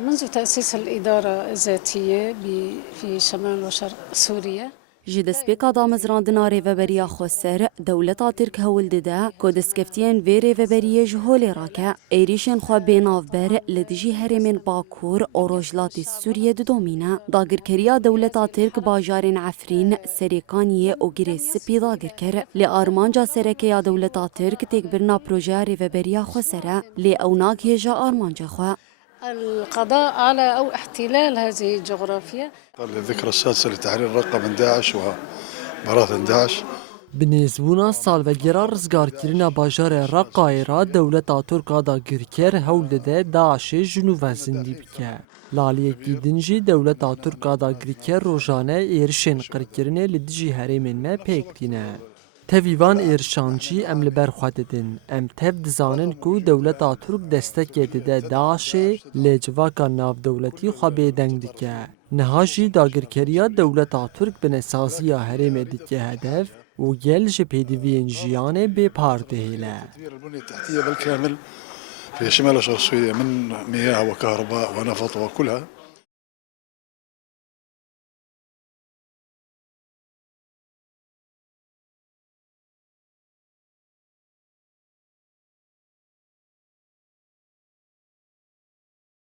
منذ تأسيس الإدارة الذاتية في شمال وشرق سوريا. جي دەستپێکا دامەزراندنا رێڤەبەریya خۆسەر دەوڵەتا ترک هەوڵدەدا کۆ دەستکەفتیان vê rêveberiye ji holê rake êrişên xwe bênavber li dijî herêmên Bakur û Rojhilatê Sûriye didomîne. Dagirkeriya dewleta Tirk bajarên Efrîn, Serêkaniyê û Girê Spî dagirkir. Lê armanca serekeya dewleta Tirk têkbirina projeya rêveberiya xweser e, lê ew naghêja armanca xwe. القضاء على أو احتلال هذه الجغرافيا. الذكرى السادسة لتحرير الرقة من داعش وبراثن داعش. بنێزبوونا سالڤەگێرا ڕزگارکردنا bajarê Reqqayê ra dewleta Tirka dagirker hewl dide Daişê ji nû ve zindî bike. Laliyekî din jî dewleta Tirka dagirker rojane êrişên qirkirinê li dijî herêmên me pêk tîne. Tevîvan êrişan jî em li ber xwe didin. Em tev dizanin ku dewleta Tirk destekê dide Daişê lê civaka navdewletî xwe bêdeng dike. Niha jî dagirkeriya dewleta Tirk bi nesaziya herêmê dike hedef û gel ji pêdiviyên jiyanê bêpar dihêle. البنية التحتية بالكامل في شمال شرق سوريا من مياه وكهرباء ونفط وكلها